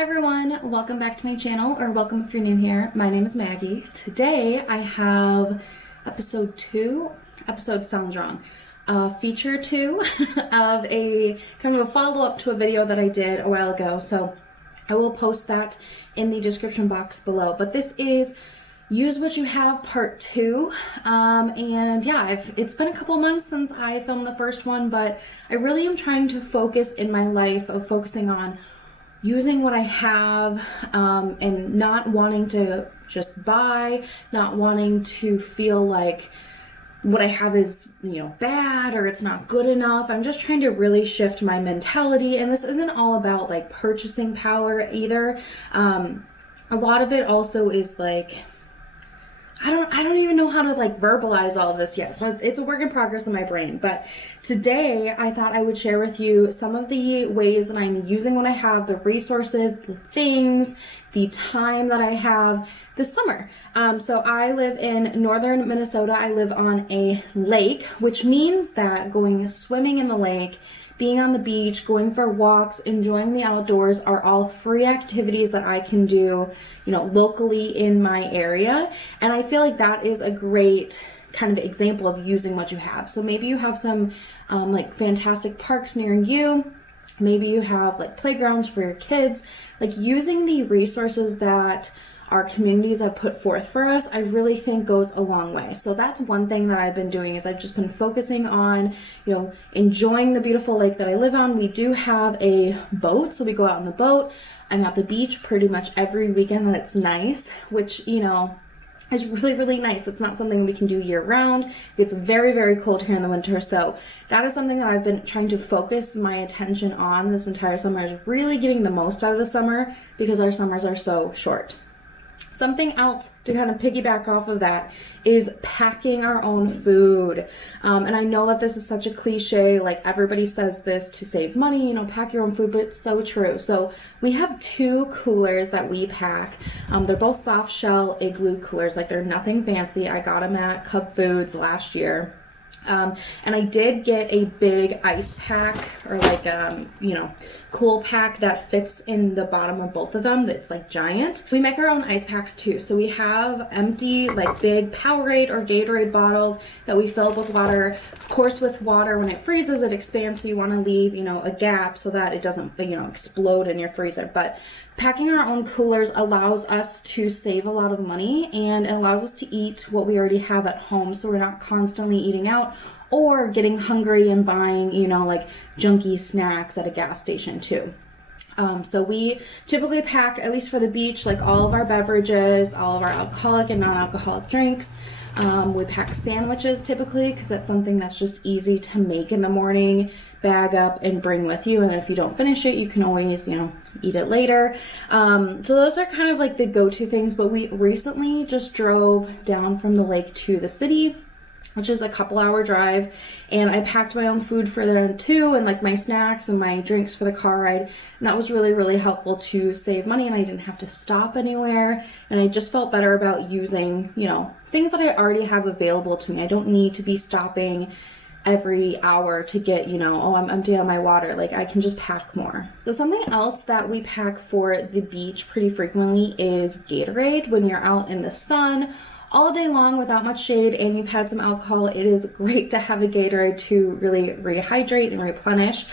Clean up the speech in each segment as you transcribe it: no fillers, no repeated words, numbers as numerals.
Hi everyone, welcome back to my channel, or welcome if you're new here. My name is Maggie. Today I have episode 2, feature 2 of a kind of a follow-up to a video that I did a while ago. So I will post that in the description box below. But this is Use What You Have part 2. And yeah, it's been a couple months since I filmed the first one, but I really am trying to focus in my life of focusing on using what I have, and not wanting to just buy, not wanting to feel like what I have is, bad or it's not good enough. I'm just trying to really shift my mentality, and this isn't all about like purchasing power either. A lot of it also is like, I don't even know how to like verbalize all of this yet. So it's a work in progress in my brain. But today I thought I would share with you some of the ways that I'm using what I have, the resources, the things, the time that I have this summer. So I live in northern Minnesota. I live on a lake, which means that going swimming in the lake, being on the beach, going for walks, enjoying the outdoors are all free activities that I can do, locally in my area. And I feel like that is a great kind of example of using what you have. So maybe you have some like fantastic parks near you. Maybe you have like playgrounds for your kids. Like using the resources that our communities have put forth for us, I really think goes a long way. So that's one thing that I've been doing, is I've just been focusing on, enjoying the beautiful lake that I live on. We do have a boat, so we go out on the boat. I'm at the beach pretty much every weekend that it's nice, which, is really, really nice. It's not something we can do year round. It's very, very cold here in the winter. So that is something that I've been trying to focus my attention on this entire summer, is really getting the most out of the summer, because our summers are so short. Something else to kind of piggyback off of that is packing our own food. And I know that this is such a cliche, like everybody says this to save money, pack your own food, but it's so true. So we have 2 coolers that we pack. They're both soft shell igloo coolers, like they're nothing fancy. I got them at Cub Foods last year. And I did get a big ice pack, or like, cool pack that fits in the bottom of both of them. That's like giant. We make our own ice packs too. So we have empty, like big Powerade or Gatorade bottles that we fill up with water. Of course, with water, when it freezes, it expands. So you want to leave, a gap so that it doesn't, explode in your freezer. But packing our own coolers allows us to save a lot of money, and it allows us to eat what we already have at home. So we're not constantly eating out or getting hungry and buying, like junky snacks at a gas station too. So we typically pack, at least for the beach, like all of our beverages, all of our alcoholic and non-alcoholic drinks. We pack sandwiches typically, because that's something that's just easy to make in the morning, bag up and bring with you. And if you don't finish it, you can always, eat it later. So those are kind of like the go-to things. But we recently just drove down from the lake to the city, which is a couple-hour drive, and I packed my own food for there too, and like my snacks and my drinks for the car ride, and that was really, really helpful to save money, and I didn't have to stop anywhere, and I just felt better about using, things that I already have available to me. I don't need to be stopping every hour to get, oh, I'm empty on my water. Like, I can just pack more. So something else that we pack for the beach pretty frequently is Gatorade. When you're out in the sun all day long without much shade and you've had some alcohol, it is great to have a Gatorade to really rehydrate and replenish.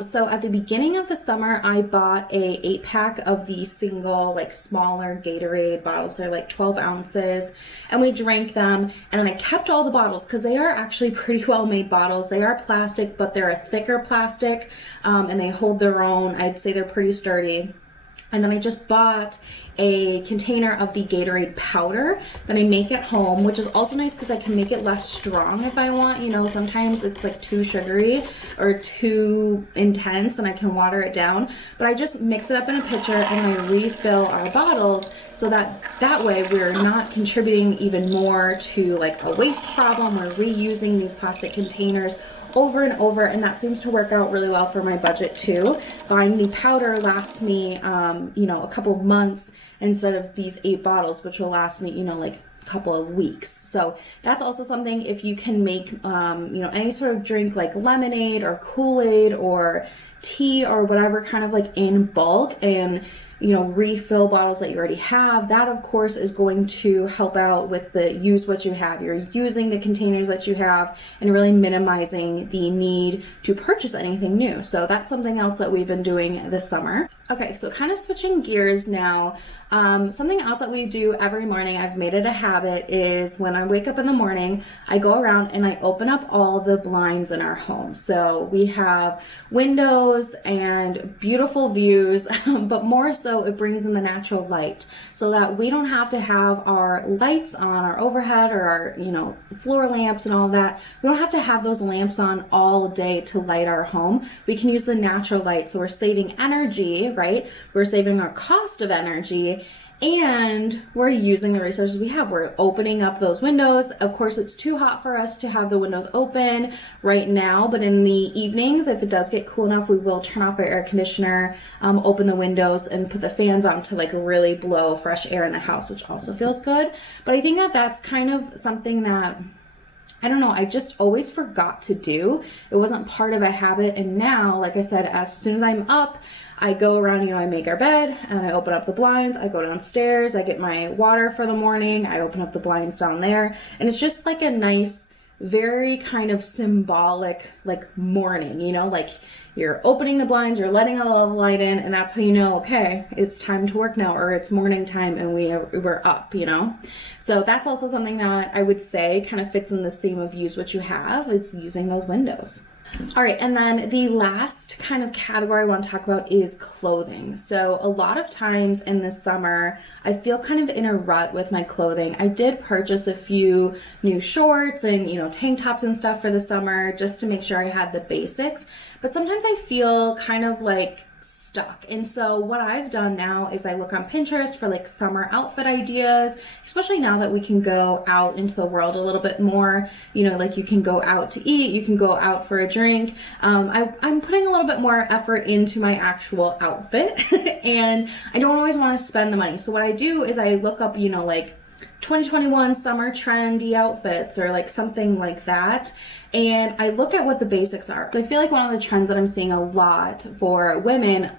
So at the beginning of the summer, I bought a 8-pack of the single, like smaller Gatorade bottles. They're like 12 ounces, and we drank them. And then I kept all the bottles, because they are actually pretty well made bottles. They are plastic, but they're a thicker plastic, and they hold their own. I'd say they're pretty sturdy. And then I just bought a container of the Gatorade powder that I make at home, which is also nice because I can make it less strong if I want. Sometimes it's like too sugary or too intense and I can water it down. But I just mix it up in a pitcher and I refill our bottles, so that way we're not contributing even more to like a waste problem. We're reusing these plastic containers over and over, and that seems to work out really well for my budget too. Buying the powder lasts me, a couple of months instead of these 8 bottles, which will last me, like a couple of weeks. So that's also something, if you can make, any sort of drink like lemonade or Kool-Aid or tea or whatever, kind of like in bulk, and refill bottles that you already have. That of course is going to help out with the use what you have. You're using the containers that you have and really minimizing the need to purchase anything new. So that's something else that we've been doing this summer. Okay, so kind of switching gears now. Something else that we do every morning, I've made it a habit, is when I wake up in the morning, I go around and I open up all the blinds in our home. So we have windows and beautiful views, but more so it brings in the natural light so that we don't have to have our lights on our overhead or our, floor lamps and all that. We don't have to have those lamps on all day to light our home. We can use the natural light. So we're saving energy, right? We're saving our cost of energy, and we're using the resources we have. We're opening up those windows. Of course, it's too hot for us to have the windows open right now, but in the evenings, if it does get cool enough, we will turn off our air conditioner, open the windows, and put the fans on to really blow fresh air in the house, which also feels good. But I think that that's kind of something that, I don't know, I just always forgot to do. It wasn't part of a habit, and now, like I said, as soon as I'm up, I go around, I make our bed and I open up the blinds. I go downstairs, I get my water for the morning, I open up the blinds down there, and it's just like a nice, very kind of symbolic morning, you're opening the blinds, you're letting a little light in, and that's how you know, okay, it's time to work now, or it's morning time and we're up, So that's also something that I would say kind of fits in this theme of use what you have. It's using those windows. All right, and then the last kind of category I want to talk about is clothing. So a lot of times in the summer, I feel kind of in a rut with my clothing. I did purchase a few new shorts and, tank tops and stuff for the summer just to make sure I had the basics. But sometimes I feel kind of stuck. And so what I've done now is I look on Pinterest for summer outfit ideas, especially now that we can go out into the world a little bit more, you can go out to eat, you can go out for a drink. I'm putting a little bit more effort into my actual outfit and I don't always want to spend the money. So what I do is I look up, 2021 summer trendy outfits or something like that. And I look at what the basics are. I feel like one of the trends that I'm seeing a lot for women,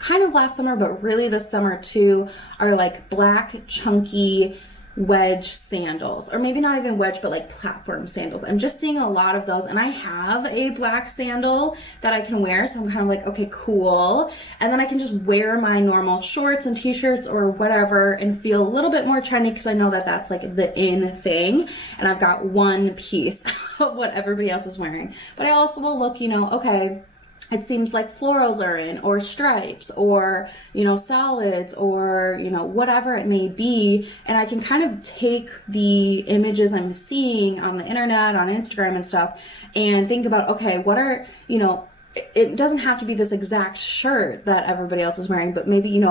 kind of last summer, but really this summer too, are black, chunky wedge sandals, or maybe not even wedge, but platform sandals. I'm just seeing a lot of those, and I have a black sandal that I can wear, so I'm kind of okay, cool. And then I can just wear my normal shorts and t-shirts or whatever and feel a little bit more trendy because I know that that's the in thing, and I've got one piece of what everybody else is wearing. But I also will look, okay, it seems like florals are in, or stripes, or, solids, or, whatever it may be. And I can kind of take the images I'm seeing on the internet, on Instagram and stuff, and think about, okay, what are, it doesn't have to be this exact shirt that everybody else is wearing, but maybe,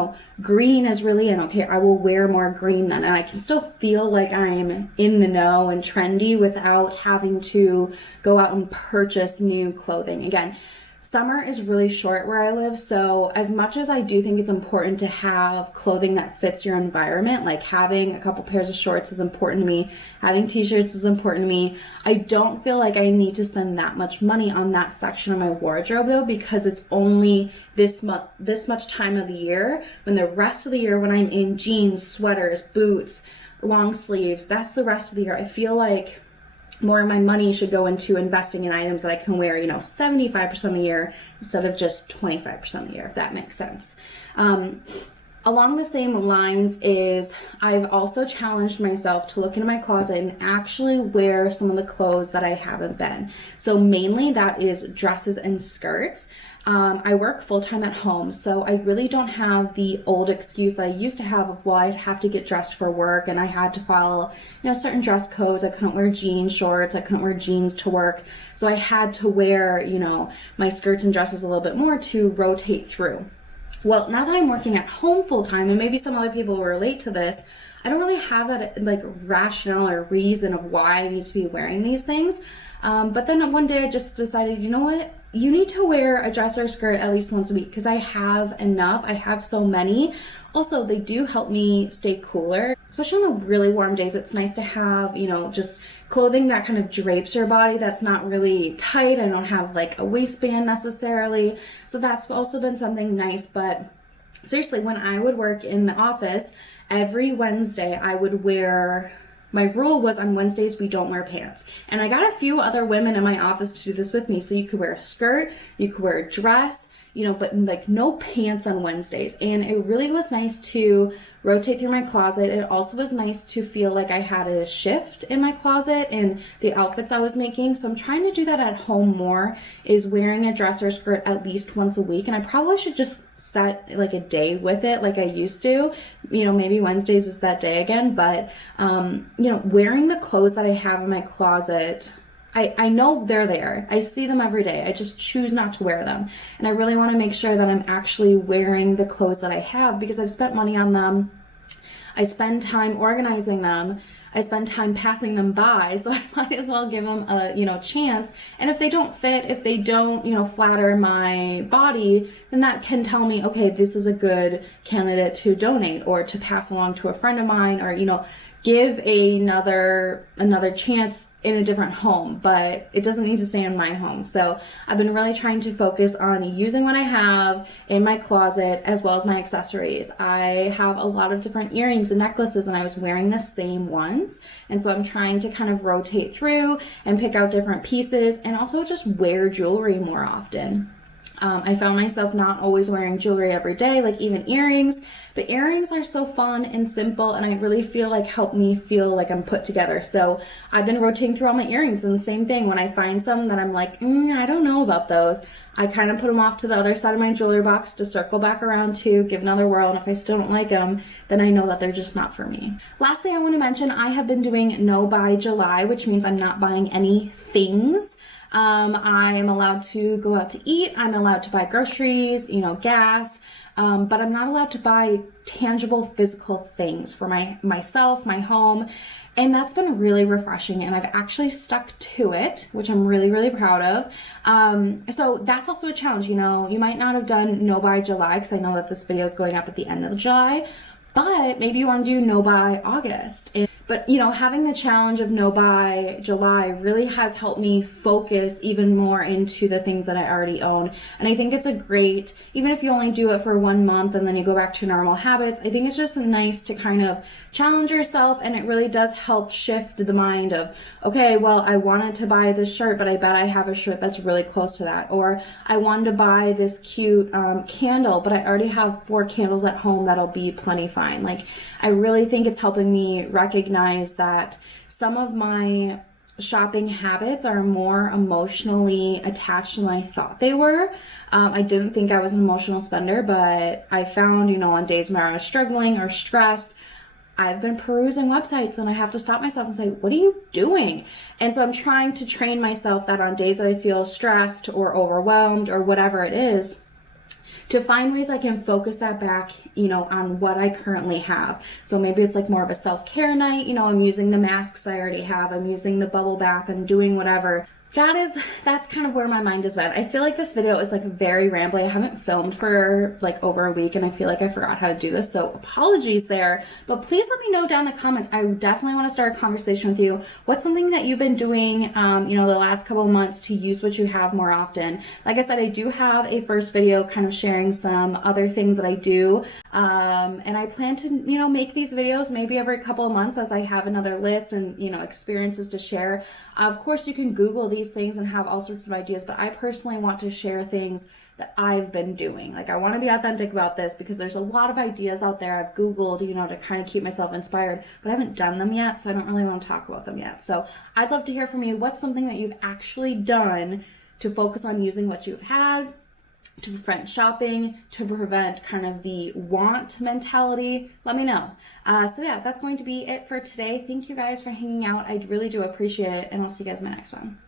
green is really in. Okay, I will wear more green then. And I can still feel like I'm in the know and trendy without having to go out and purchase new clothing. Again, summer is really short where I live, so as much as I do think it's important to have clothing that fits your environment, having a couple pairs of shorts is important to me, having t-shirts is important to me, I don't feel like I need to spend that much money on that section of my wardrobe though, because it's only this much time of the year. When the rest of the year, when I'm in jeans, sweaters, boots, long sleeves, that's the rest of the year. I feel like more of my money should go into investing in items that I can wear, 75% of the year instead of just 25% of the year, if that makes sense. Along the same lines is I've also challenged myself to look into my closet and actually wear some of the clothes that I haven't been. So mainly that is dresses and skirts. I work full-time at home, so I really don't have the old excuse that I used to have of, well, I'd have to get dressed for work and I had to follow, certain dress codes. I couldn't wear jean shorts. I couldn't wear jeans to work. So I had to wear, my skirts and dresses a little bit more to rotate through. Well, now that I'm working at home full-time, and maybe some other people will relate to this, I don't really have that rationale or reason of why I need to be wearing these things. But then one day I just decided, you know what? You need to wear a dress or a skirt at least once a week because I have enough. I have so many. Also, they do help me stay cooler, especially on the really warm days. It's nice to have, just clothing that kind of drapes your body that's not really tight. I don't have a waistband necessarily. So that's also been something nice, but seriously, when I would work in the office, every Wednesday I would wear, my rule was on Wednesdays we don't wear pants. And I got a few other women in my office to do this with me. So you could wear a skirt, you could wear a dress, you know, but like no pants on Wednesdays. And it really was nice to rotate through my closet. It also was nice to feel like I had a shift in my closet and the outfits I was making. So I'm trying to do that at home more, is wearing a dress or skirt at least once a week. And I probably should just set like a day with it like I used to. You know, maybe Wednesdays is that day again. But, you know, wearing the clothes that I have in my closet, I know they're there. I see them every day. I just choose not to wear them. And I really want to make sure that I'm actually wearing the clothes that I have, because I've spent money on them. I spend time organizing them. I spend time passing them by. So I might as well give them a, you know, chance. And if they don't fit, if they don't, you know, flatter my body, then that can tell me, okay, this is a good candidate to donate or to pass along to a friend of mine, or, you know, give another chance in a different home, but it doesn't need to stay in my home. So I've been really trying to focus on using what I have in my closet as well as my accessories. I have a lot of different earrings and necklaces, and I was wearing the same ones. And so I'm trying to kind of rotate through and pick out different pieces, and also just wear jewelry more often. I found myself not always wearing jewelry every day, like even earrings, but earrings are so fun and simple, and I really feel like help me feel like I'm put together. So I've been rotating through all my earrings, and the same thing, when I find some that I'm like, I don't know about those, I kind of put them off to the other side of my jewelry box to circle back around to, give another whirl, and if I still don't like them, then I know that they're just not for me. Last thing I want to mention, I have been doing no buy July, which means I'm not buying any things. I am allowed to go out to eat. I'm allowed to buy groceries, you know, gas, but I'm not allowed to buy tangible physical things for myself, my home. And that's been really refreshing, and I've actually stuck to it, which I'm really, really proud of. So that's also a challenge. You know, you might not have done no buy July, because I know that this video is going up at the end of July, but maybe you want to do no buy August. But, you know, having the challenge of no buy July really has helped me focus even more into the things that I already own. And I think it's a great, even if you only do it for 1 month and then you go back to normal habits, I think it's just nice to kind of challenge yourself, and it really does help shift the mind of, okay, well, I wanted to buy this shirt, but I bet I have a shirt that's really close to that. Or I wanted to buy this cute candle, but I already have 4 candles at home that'll be plenty fine. Like, I really think it's helping me recognize that some of my shopping habits are more emotionally attached than I thought they were. I didn't think I was an emotional spender, but I found, you know, on days where I was struggling or stressed, I've been perusing websites, and I have to stop myself and say, what are you doing? And so I'm trying to train myself that on days that I feel stressed or overwhelmed or whatever it is, to find ways I can focus that back, you know, on what I currently have. So maybe it's like more of a self-care night, you know, I'm using the masks I already have, I'm using the bubble bath, I'm doing whatever. That's kind of where my mind is at. I feel like this video is like very rambly. I haven't filmed for like over a week, and I feel like I forgot how to do this, so apologies there. But please let me know down in the comments. I definitely want to start a conversation with you. What's something that you've been doing, you know, the last couple of months to use what you have more often? Like I said, I do have a first video kind of sharing some other things that I do. And I plan to, you know, make these videos maybe every couple of months as I have another list and, you know, experiences to share. Of course, you can Google these things and have all sorts of ideas, but I personally want to share things that I've been doing. Like, I want to be authentic about this because there's a lot of ideas out there I've Googled, you know, to kind of keep myself inspired, but I haven't done them yet, so I don't really want to talk about them yet. So I'd love to hear from you. What's something that you've actually done to focus on using what you've had, to prevent shopping, to prevent kind of the want mentality? Let me know. So yeah, that's going to be it for today. Thank you guys for hanging out. I really do appreciate it, and I'll see you guys in my next one.